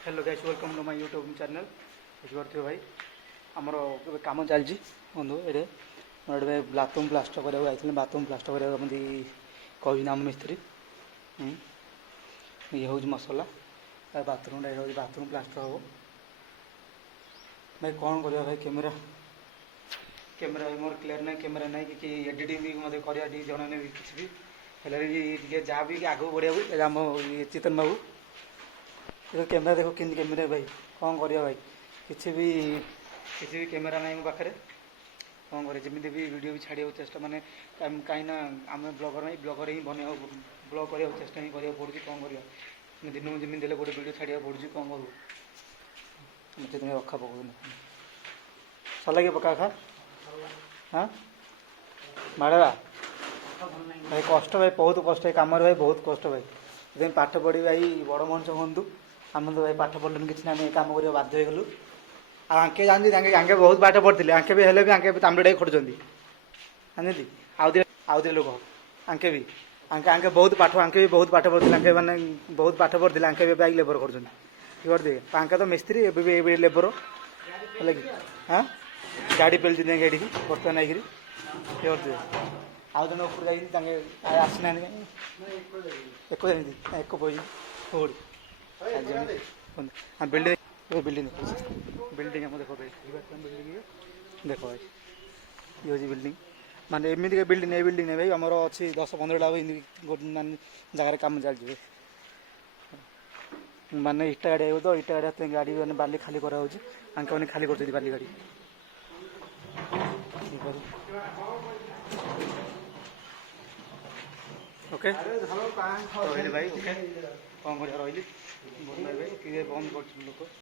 hello guys welcome to my YouTube channel देखिए भाई आमर कम चलती बंधु ये बाथरूम प्लास्टर कराया बाथरूम प्लास्टर कराया कही आम मिस्त्री ये हूँ मसला बाथरूम बाथरूम प्लास्टर हम भाई कौन कर भाई कैमेरा कैमेरा मोर क्लियर ना कैमेरा ना कि एडिटिंग भी मतलब कर जन नहीं किसी भी हेल्ले जहाँ भी आगे बढ़िया आम चेतन बाबू देखो कैमेरा देखो कि कैमेरा भाई कौन करिया भाई किसी भी कैमेरा ना मो पाखे कौन कर जमी भी वीडियो भी छाड़ा चेष्टा माने कहीं ना आम ब्लॉगर ही बन ब्लॉग करने चेष्टा ही करा पड़ी कौन कर दिन में जमी देले गोटे वीडियो छाड़ा पड़ी कौन करूँ मत तुम्हें रखा पकड़ सला कि पका खा हाँ माड़ा भाई कष्ट भाई बहुत कष्ट कम भाई बहुत कष्ट भाई पाठ पढ़ी भाई बड़ मनुष्य हूँ आम तो भाई पाठ पढ़ल कि कम कर बाध्य होगलु आंके जानती आंके बहुत पाठ पढ़ते आंके भी हेल्ले भी आंके तामड़े खोजती जानती आउे लोक आंके भी आंके आंके बहुत पाठ आंके भी बहुत पाठ पढ़ते आंके मैंने बहुत पाठ पढ़ते आंके भी बैग लेबर कर आंके तो मिस्त्री ए लेबर है कि हाँ गाड़ी पेलती गाड़ी की बर्तमान आई करते आउ जन ऊपर जाइए आसना एक जमी एक पहुँची थोड़ी बिल्डिंग बिल्डिंग बिल्डिंग आम देख बिल्डिंग देख भाई ये हूँ बिल्डिंग माने एमती बिल्डिंग नहीं बिल्डिंग नहीं भाई आमर अच्छी 10-15टा गोटे मान जगार कम चलती माने इटा गाड़ी आए तो इटा गाड़ी गाड़ी मैंने बाली खाली कराऊँ आंके मैंने खाली कर बाली गाड़ी ओके भाई ओके कौन कर रही भाई बंद कर लोक